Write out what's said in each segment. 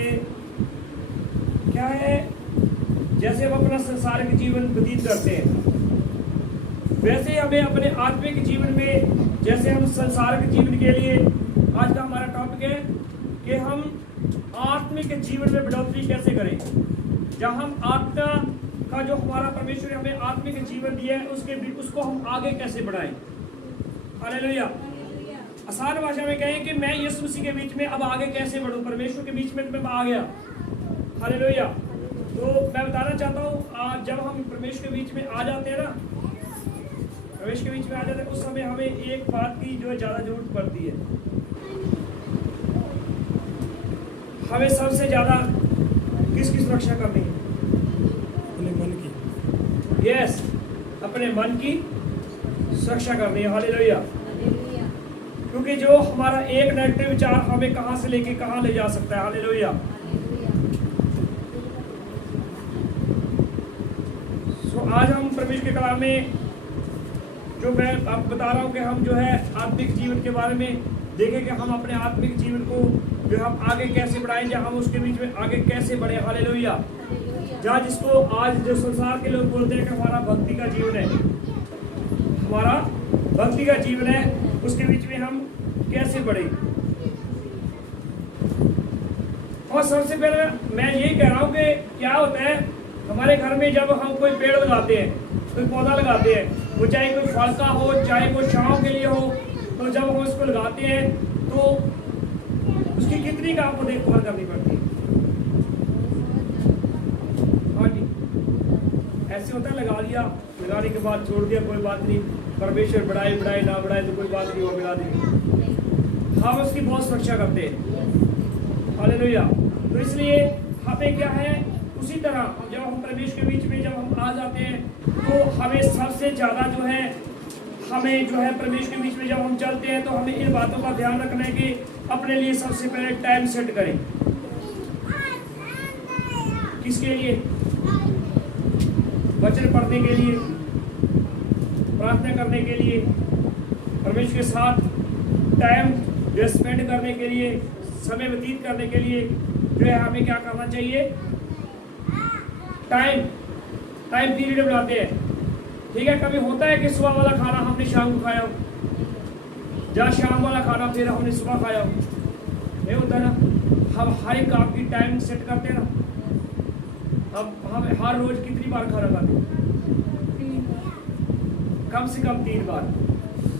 में क्या है, जैसे हम अपना संसारिक जीवन व्यतीत करते हैं वैसे हमें अपने आत्मिक जीवन में, जैसे हम संसारिक जीवन के लिए, आज का हमारा टॉपिक है कि हम आत्मिक जीवन में बढ़ोतरी कैसे करें। जहाँ हम आत्मा का जो हमारा परमेश्वर ने हमें आत्मिक जीवन दिया है उसको हम आगे कैसे बढ़ाएं। हालेलुया। आसान भाषा में कहें कि मैं यीशु मसीह के बीच में अब आगे कैसे बढ़ूं, परमेश्वर के बीच में मैं आ गया। हालेलुया। तो मैं बताना चाहता हूँ, जब हम परमेश्वर के बीच में आ जाते हैं ना, परमेश्वर के बीच में आ जाते हैं, उस समय हमें एक बात की जो है ज़्यादा जरूरत पड़ती है। हमें सबसे ज़्यादा किसकी सुरक्षा करनी है? अपने मन की। यस, अपने मन की सुरक्षा करनी है। हालेलुया। क्योंकि जो हमारा एक नेगेटिव विचार हमें कहां से लेके कहां ले जा सकता है। हालेलुया। सो आज हम परमेश्वर के कलाम में जो मैं आपको बता रहा हूं कि हम जो है आत्मिक जीवन के बारे में देखें कि हम अपने आत्मिक जीवन को जो हम आगे कैसे बढ़ाएंगे, हम उसके बीच में आगे कैसे बढ़े। हालेलुया। जहाँ जिसको आज जो संसार के लोग बोलते हैं कि हमारा भक्ति का जीवन है, हमारा भक्ति का जीवन है, उसके बीच में हम कैसे बढ़े। और सबसे पहले मैं यही कह रहा हूँ कि क्या होता है हमारे घर में जब हम कोई पेड़ लगाते हैं, कोई पौधा लगाते हैं, वो चाहे कोई फल का हो चाहे वो छांव के लिए हो, तो जब हम उसको लगाते हैं तो उसकी कितनी का आपको देखभाल करनी पड़ती है। हाँ जी, ऐसे होता है लगा दिया, लगाने के बाद छोड़ दिया, कोई बात नहीं, परमेश्वर बढ़ाए बढ़ाए ना बढ़ाए तो कोई बात नहीं, वो मिला देंगे। हम उसकी बहुत सुरक्षा करते हैं। हालेलुया। तो इसलिए हमें क्या है, उसी तरह जब हम परमेश्वर के बीच में जब हम आ जाते हैं तो हमें सबसे ज़्यादा जो है हमें जो है परमेश्वर के बीच में जब हम चलते हैं तो हमें इन बातों का ध्यान रखना है कि अपने लिए सबसे पहले टाइम सेट करें। किसके लिए? वचन पढ़ने के लिए, प्रार्थना करने के लिए, परमेश्वर के साथ टाइम जो स्पेंड करने के लिए, समय व्यतीत करने के लिए जो है हमें क्या करना चाहिए? टाइम पीरियड बनाते हैं। ठीक है, कभी होता है कि सुबह वाला खाना हमने शाम को खाया हो, जहाँ शाम वाला खाना फिर हमने सुबह खाया हो, नहीं होता ना। हम हर एक काम की टाइम सेट करते हैं ना। अब हम हर रोज कितनी बार खाना खाते हैं? कम से कम 3 बार।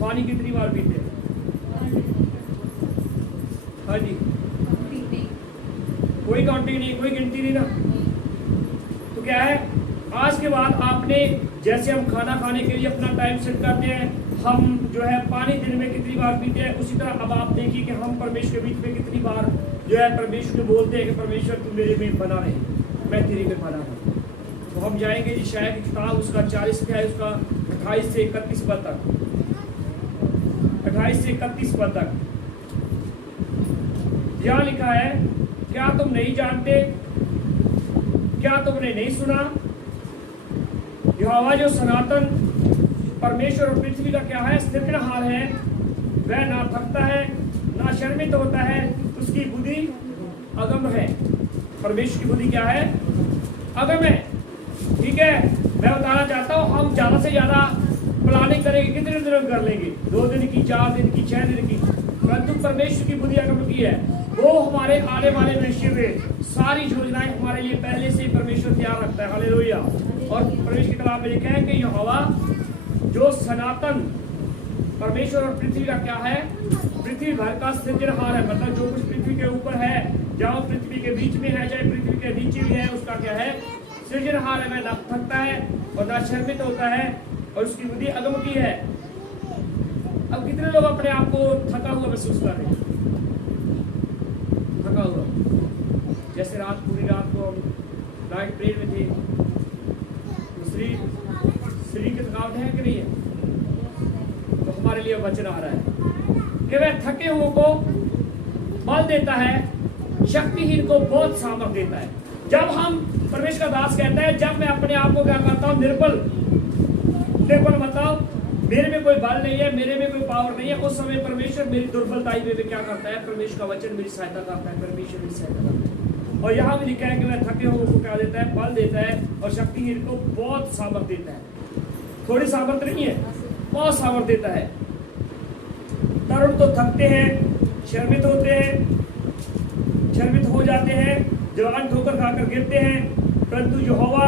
पानी कितनी बार पीते हैं? हाँ जी, कोई काउंटिंग नहीं, कोई गिनती नहीं ना। तो क्या है, आज के बाद आपने, जैसे हम खाना खाने के लिए अपना टाइम सेट करते हैं, हम जो है पानी दिन में कितनी बार पीते हैं, उसी तरह अब आप देखिए कि हम परमेश्वर के बीच में कितनी बार जो है परमेश्वर को बोलते हैं कि परमेश्वर तू मेरे में बना रहे, मैं तेरे में बना रहा। तो हम जाएंगे यशायाह की किताब, उसका 40 अध्याय, उसका 28 से 31 पद तक, 28 से 31 पद तक यहाँ लिखा है, क्या तुम नहीं जानते, क्या तुमने नहीं सुना? यहोवा जो सनातन परमेश्वर और पृथ्वी का क्या है, सृजनहार है, वह ना थकता है ना शर्मित होता है, उसकी बुद्धि अगम है। परमेश्वर की बुद्धि क्या है? अगम है। ठीक है, मैं बताना चाहता हूँ, हम ज्यादा से ज्यादा प्लानिंग करेंगे, कितने दिनों कर लेंगे? 2 दिन की, 4 दिन की, 6 दिन की, परंतु परमेश्वर की बुद्धि अगम की है। वो हमारे आने वाले भविष्य में सारी योजनाएं हमारे लिए पहले से ही परमेश्वर तैयार रखता है। हालेलुया। और परमेश्वर की कलाम में लिखा है कि यहोवा जो सनातन परमेश्वर और पृथ्वी का क्या है, पृथ्वी भर का सृजनहार है। मतलब जो कुछ पृथ्वी के ऊपर है, जहाँ पृथ्वी के बीच में है, चाहे पृथ्वी के नीचे भी है, उसका क्या है? सृजनहार है। वह ना थकता है और ना शर्मित होता है, और उसकी बुद्धि अगम की है। अब कितने लोग अपने आप को थका हुआ महसूस कर रहे हैं? थका हुआ, जैसे रात, पूरी रात को हम नाइट प्रेयर में थे, तो शरीर की थकावट है कि नहीं है? तो हमारे लिए वचन आ रहा है कि वह थके हुए को बल देता है, शक्तिहीन को बहुत सामर्थ देता है। जब हम, परमेश्वर का दास कहता है, जब मैं अपने आप को क्या करता हूँ? निर्बल मतलब मेरे में कोई बल नहीं है, मेरे में कोई पावर नहीं है, उस समय परमेश्वर मेरी दुर्बलताई में क्या करता है? परमेश्वर का वचन मेरी सहायता करता है, परमेश्वर मेरी सहायता करता है। और यहाँ भी लिखा है कि वह थके हुए को क्या देता है, बल देता है, और शक्तिहीन को बहुत सामर्थ देता है। थोड़ी सामर्थ नहीं है, बहुत सामर्थ देता है। तरुण तो थकते हैं, शर्मित होते हैं, शर्मित हो जाते हैं, जवान ठोकर खाकर गिरते हैं, परंतु यहोवा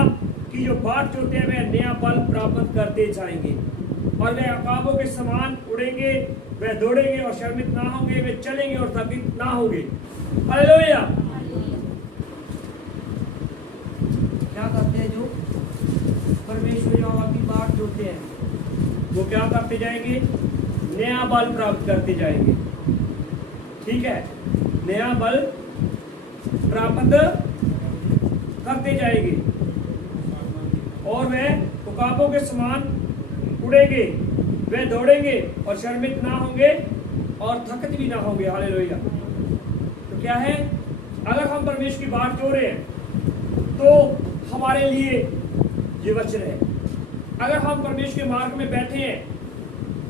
की जो बाट जोते हैं वे नया बल प्राप्त करते जाएंगे, और वे अकाबों के समान उड़ेंगे, वे दौड़ेंगे और शर्मित ना होंगे, वे चलेंगे और थकित ना होंगे। हालेलुया। क्या करते हैं जो परमेश्वर यहोवा की बाट जोते हैं, वो क्या करते जाएंगे, नया बल प्राप्त करते जाएंगे। ठीक है, नया बल प्राप्त करते जाएंगे, और वे उकाबों के समान उड़ेंगे, वे दौड़ेंगे और शर्मित ना होंगे और थकित भी ना होंगे। हालेलुया। तो क्या है, अगर हम परमेश्वर की बाट जोड़ रहे हैं तो हमारे लिए ये वचन है। अगर हम परमेश्वर के मार्ग में बैठे हैं,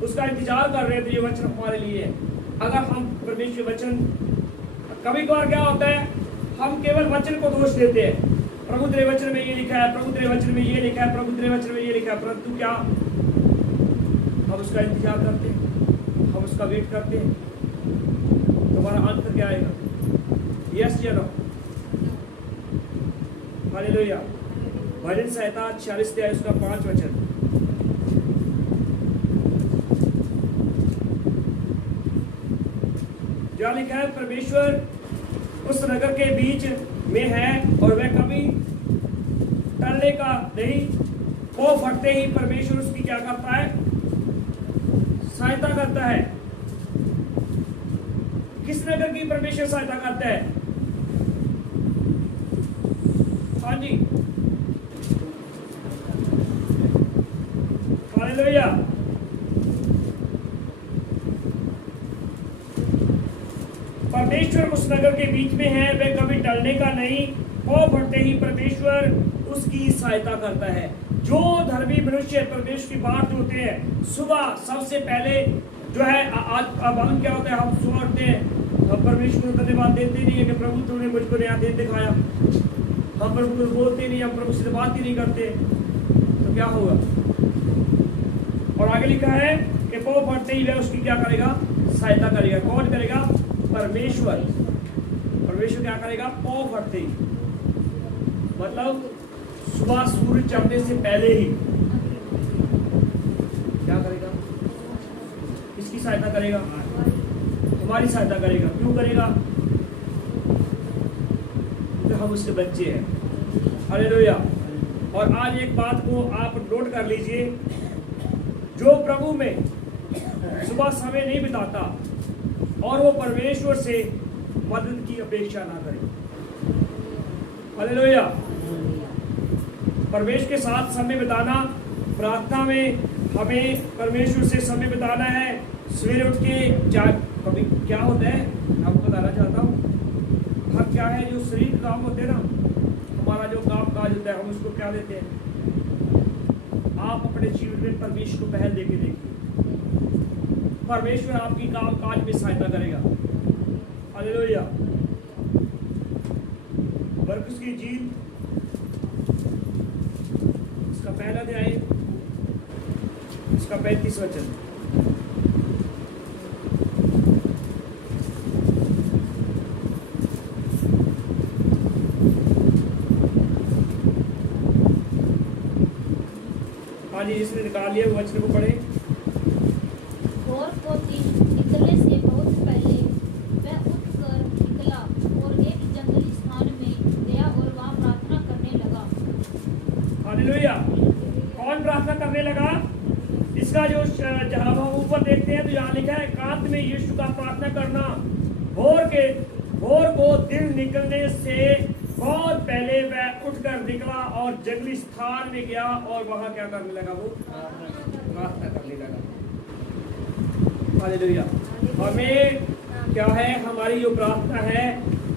उसका इंतजार कर रहे हैं, तो ये वचन हमारे लिए है। अगर हम परमेश्वर वचन, कभी कभार क्या होता है, हम केवल वचन को दोष देते हैं, प्रभु तेरे वचन में ये लिखा है, प्रभु तेरे वचन में ये लिखा है, प्रभु तेरे वचन में ये लिखा है, परंतु क्या हम उसका इंतजार करते हैं, हम उसका वेट करते हैं, तुम्हारा अंत क्या आएगा? यस या नो? हालेलुया। भजन संहिता 46 अध्याय उसका 5 वचन। क्या लिखा है, परमेश्वर उस नगर के बीच में है और वह कभी टलने का नहीं, वो फटते ही परमेश्वर उसकी क्या करता है, सहायता करता है। किस नगर की परमेश्वर सहायता करता है? हाँ जी, हालेलुया। परमेश्वर उस नगर के बीच में है, वह कभी टलने का नहीं, वो बढ़ते ही परमेश्वर उसकी सहायता करता है। जो धर्मी मनुष्य परमेश्वर की बात होते हैं, सुबह सबसे पहले जो है, आज अब हम क्या होता है, हम सुबह उठते हैं, हम परमेश्वर को धन्यवाद देते नहीं है कि प्रभु तूने मुझको नया दिन दिखाया। हम प्रभु को बोलते नहीं, हम प्रभु से बात ही नहीं करते, तो क्या होगा? और आगे लिखा है कि वो बढ़ते ही वह उसकी क्या करेगा, सहायता करेगा। कौन करेगा? परमेश्वर। परमेश्वर क्या करेगा? पौ फटते ही, मतलब सुबह सूरज चढ़ने से पहले ही क्या करेगा? किसकी सहायता करेगा? हमारी सहायता करेगा। क्यों करेगा? क्योंकि हम उसके बच्चे हैं। हालेलुया। और आज एक बात को आप नोट कर लीजिए, जो प्रभु में सुबह समय नहीं बिताता और वो परमेश्वर से मदद की अपेक्षा ना करे। हालेलुया। परमेश्वर के साथ समय बिताना, प्रार्थना में हमें परमेश्वर से समय बिताना है। सवेरे उठ के कभी क्या होता है, आपको बताना चाहता हूँ, हम क्या है, जो शरीर काम होते हैं ना, हमारा जो काम काज होता है, हम उसको क्या देते हैं? आप अपने जीवन में परमेश्वर को पहल देके देखिए, परमेश्वर आपकी काम काज में सहायता करेगा। हालेलुया। मरकुस की इंजील इसका पहला अध्याय, इसका 35 वचन। हाँ जी, इसने निकाल लिया, वचन को पढ़े। भोर को दिन निकलने से बहुत पहले वह उठकर निकला और एक जंगली स्थान में गया और वहाँ प्रार्थना करने लगा। हालेलुया। कौन प्रार्थना करने लगा? इसका जो जब हम ऊपर देखते हैं तो यहाँ लिखा है, एकांत में यीशु का प्रार्थना करना। भोर को दिन निकलने से बहुत पहले वह उठकर निकला और जंगली स्थान में गया और वहाँ क्या करने लगा? वो प्रार्थना करने लगा। हालेलुया। हमें क्या है, हमारी जो प्रार्थना है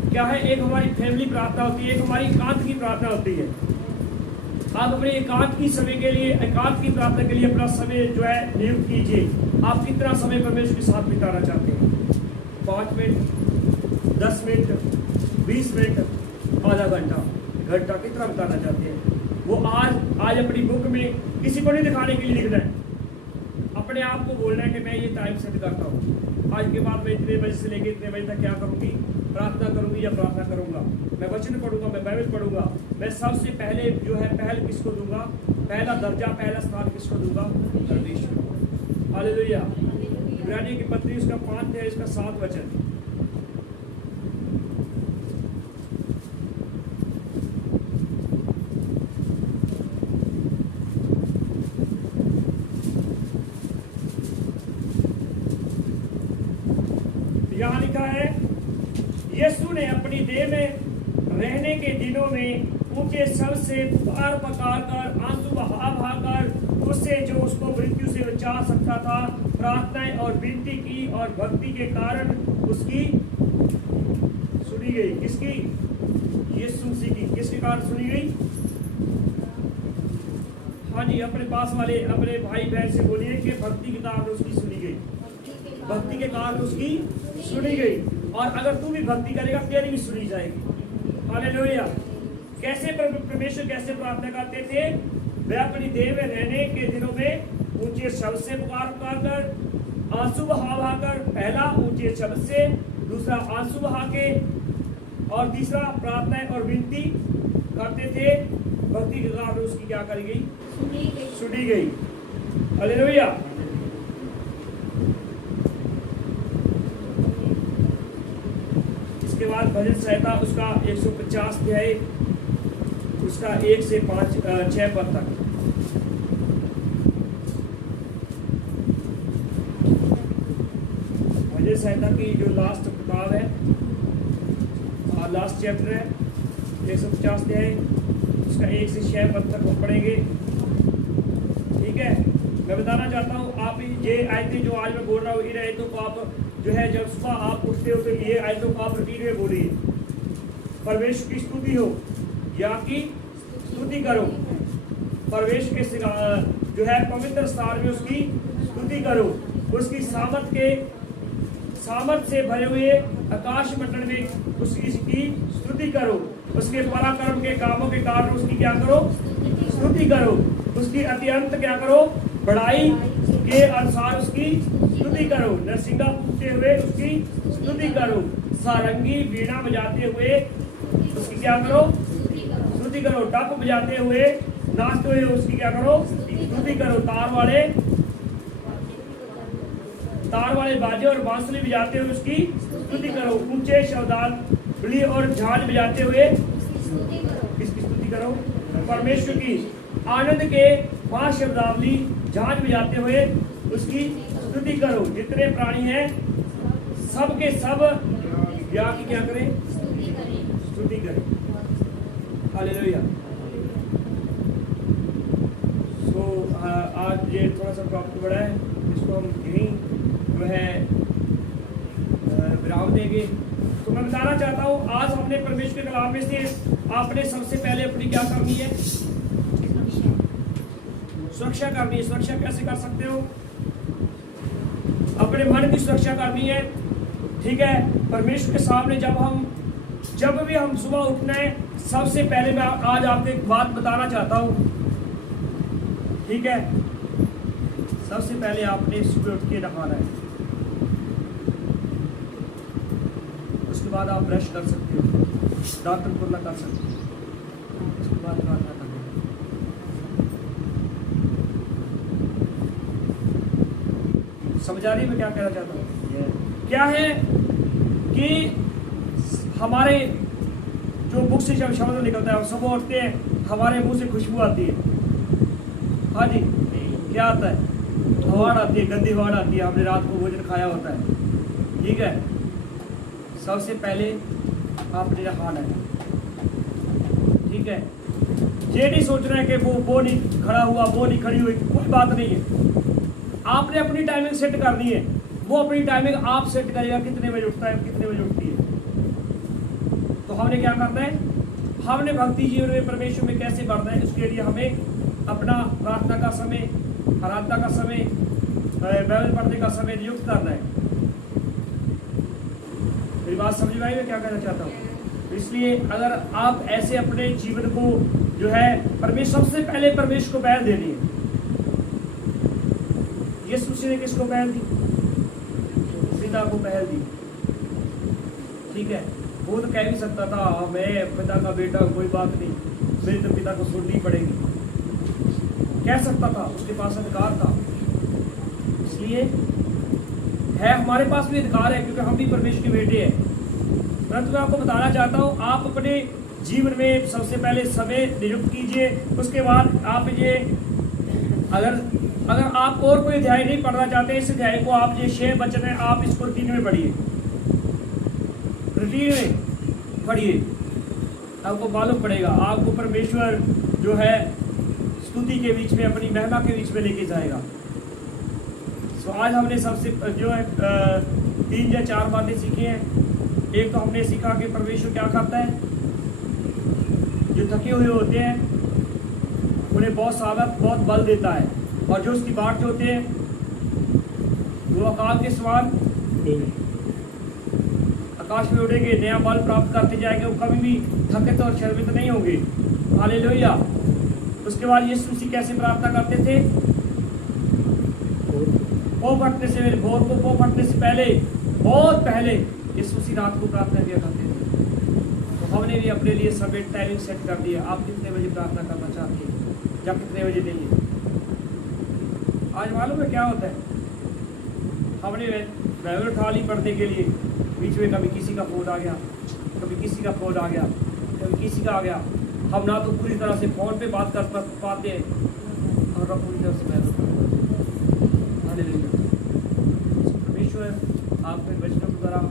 क्या है, एक हमारी फैमिली प्रार्थना होती है, एक हमारी एकांत की प्रार्थना होती है। आप अपने एकांत की समय के लिए, एकांत की प्रार्थना के लिए अपना समय जो है नियुक्त कीजिए। आप कितना समय परमेश्वर के साथ बिताना चाहते हैं? 5 मिनट, 10 मिनट, 20 मिनट, आधा घंटा कितना बताना चाहते हैं? वो आज अपनी बुक में किसी को नहीं दिखाने के लिए लिखना है, अपने आप को बोलना है कि मैं ये टाइम सेट करता हूँ, आज के बाद मैं इतने बजे से लेकर इतने बजे तक क्या करूँगी, प्रार्थना करूँगी या प्रार्थना करूँगा, मैं वचन पढ़ूंगा, मैं बाइबल पढ़ूंगा, मैं सबसे पहले जो है पहल किसको दूंगा, पहला दर्जा पहला स्थान किसको दूंगा, परमेश्वर को। हालेलुया। इब्रानियों की पत्री उसका 5 है, इसका 7 वचन। यहाँ लिखा है, यीशु ने अपनी देह में रहने के दिनों में ऊंचे स्वर से पुकार कर आंसू बहा कर उससे जो उसको मृत्यु से बचा सकता था प्रार्थनाएं और विनती की, और भक्ति के कारण उसकी सुनी गई। किसकी? यीशु मसीह की। किसके कारण सुनी गई? हाँ जी, अपने पास वाले अपने भाई बहन से बोलिए कि भक्ति के कारण उसकी सुनी गई, भक्ति के कारण उसकी सुनी गई। और अगर तू भी भक्ति करेगा तेरी भी सुनी जाएगी। हालेलुया। कैसे परमेश्वर कैसे प्रार्थना करते थे? वे अपनी देह में रहने के दिनों में ऊंचे शब्द से पुकार कर आंसू बहा कर, पहला ऊंचे शब्द से, दूसरा आंसू बहा के, और तीसरा प्रार्थना और विनती करते थे। भक्ति के कारण उसकी क्या करी गई? सुनी गई। हालेलुया। इसके बाद भजन संहिता उसका 150 अध्याय उसका 1 से 6 पद तक। भजन संहिता की जो लास्ट किताब है, लास्ट चैप्टर है, 150 अध्याय उसका 1 से 6 पद तक हम पढ़ेंगे। ठीक है, मैं बताना चाहता हूँ, आप ये आयतें जो आज मैं बोल रहा हूँ, इन आयतों को आप जो है जब सुबह आप उठते हो तो ये आयतों को आप रूटीन में बोलिए। परमेश्वर की स्तुति हो या की स्तुति करो, परमेश्वर के जो है पवित्र स्थान में उसकी स्तुति करो, उसकी सामर्थ से भरे हुए आकाश मंडल में उसकी स्तुति करो, उसके पराक्रम के कामों के कारण उसकी क्या करो? स्तुति करो, उसकी अत्यंत क्या करो? बढ़ाई के अनुसार उसकी स्तुति करो, नरसिंगा पूछते हुए उसकी स्तुति करो, सारंगी वीणा बजाते हुए उसकी क्या करो? स्तुति करो, डप बजाते हुए नाचते हुए उसकी क्या करो? स्तुति करो, तार वाले बाजे और बांसुरी बजाते हुए उसकी स्तुति करो, ऊंचे शब्दावली और झांझ बजाते हुए किसकी स्तुति करो? परमेश्वर की। आनंद के 5 शब्दावली झांझ बजाते हुए उसकी स्तुति करो, जितने प्राणी हैं सब के सब या की क्या करें? स्तुति करें। हालेलुया। आज ये थोड़ा सा टॉपिक बड़ा है, इसको हम यहीं जो है विराम देंगे। तो मैं बताना चाहता हूँ, आज हमने परमेश्वर के कलाम में से आपने सबसे पहले अपनी क्या करनी है? सुरक्षा करनी है। सुरक्षा कैसे कर सकते हो? अपने मन की सुरक्षा करनी है। ठीक है, परमेश्वर के सामने जब भी हम सुबह उठना है, सबसे पहले मैं आज आपको एक बात बताना चाहता हूँ। ठीक है, सबसे पहले आपने सुबह उठ के नहाना है, उसके बाद आप ब्रश कर सकते हो, दांत कुल्ला कर सकते हो, उसके बाद प्रार्थना करना है। समझ आ रही मैं क्या कहना चाहता हूँ? क्या है कि हमारे जो मुख से जब शब्द निकलता है, सुबह उठते हैं हमारे मुंह से खुशबू आती है। हाँ जी, क्या आता है? हवाड़ आती है, गंदी हवाड़ आती है, हमने रात को भोजन खाया होता है। ठीक है, सबसे पहले आपने नहाना है। ठीक है, ये नहीं सोचना है कि वो नहीं खड़ा हुआ, वो नहीं खड़ी हुई, कोई बात नहीं है। आपने अपनी टाइमिंग सेट करनी है, वो अपनी टाइमिंग आप सेट करेगा, कितने बजे उठता है, कितने बजे उठती है। तो हमने क्या करना है? हमने भक्ति जीवन में परमेश्वर में कैसे बढ़ना है, उसके लिए हमें अपना प्रार्थना का समय, आराधना का समय, बाइबल पढ़ने का समय नियुक्त करना है। मेरी बात समझ में आई? मैं क्या कहना चाहता हूँ? तो इसलिए अगर आप ऐसे अपने जीवन को जो है परमेश्वर, सबसे पहले परमेश्वर को पहल देनी है। यीशु मसीह ने किसको पहल दी? पिता को पहल दी। ठीक है, वो तो कह भी सकता था मैं पिता का बेटा हूं, कोई बात नहीं, मेरे तो पिता को सुननी पड़ेगी, कह सकता था, उसके पास अधिकार था। इसलिए है, हमारे पास भी अधिकार है क्योंकि हम भी परमेश्वर के बेटे हैं। परंतु मैं आपको बताना चाहता हूँ, आप अपने जीवन में सबसे पहले समय नियुक्त कीजिए। उसके बाद आप ये अगर आप और कोई अध्याय नहीं पढ़ना चाहते, इस अध्याय को आप ये 6 वचन है, आप इसको रूटीन में पढ़िए, रूटीन में पढ़िए, आपको मालूम पड़ेगा, आपको परमेश्वर जो है स्तुति के बीच में, अपनी महिमा के बीच में लेके जाएगा। तो आज हमने सबसे जो है 3 या 4 बातें सीखी हैं। एक तो हमने सीखा कि परमेश्वर क्या करता है, जो थके हुए होते हैं उन्हें बहुत बल देता है, और जो उसकी बाट होते हैं वो आकाश के समान आकाश में उड़ेंगे, नया बल प्राप्त करते जाएंगे, वो कभी भी थकित और शर्मित नहीं होंगे। हालेलुया। उसके बाद यीशु मसीह कैसे प्रार्थना करते थे? पौ फटने से, मेरे भोर को पौ फटने से पहले, बहुत पहले यीशु मसीह रात को प्रार्थना किया करते थे। तो हमने भी अपने लिए समय टाइमिंग सेट कर दिया। आप कितने बजे प्रार्थना करना चाहते हैं या कितने बजे नहीं? आज मालूम है क्या होता है, हमने बाइबल उठा ली पढ़ने के लिए, बीच में कभी किसी का फोन आ गया, कभी किसी का फोन आ गया, कभी किसी का आ गया। हम ना तो पूरी तरह से फोन पे बात कर पाते हैं और ना पूरी तरह से बाइबल। परमेश्वर आपके वचनों के द्वारा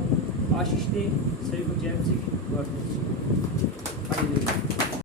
आशीष दे, सभी को जय मसीह की।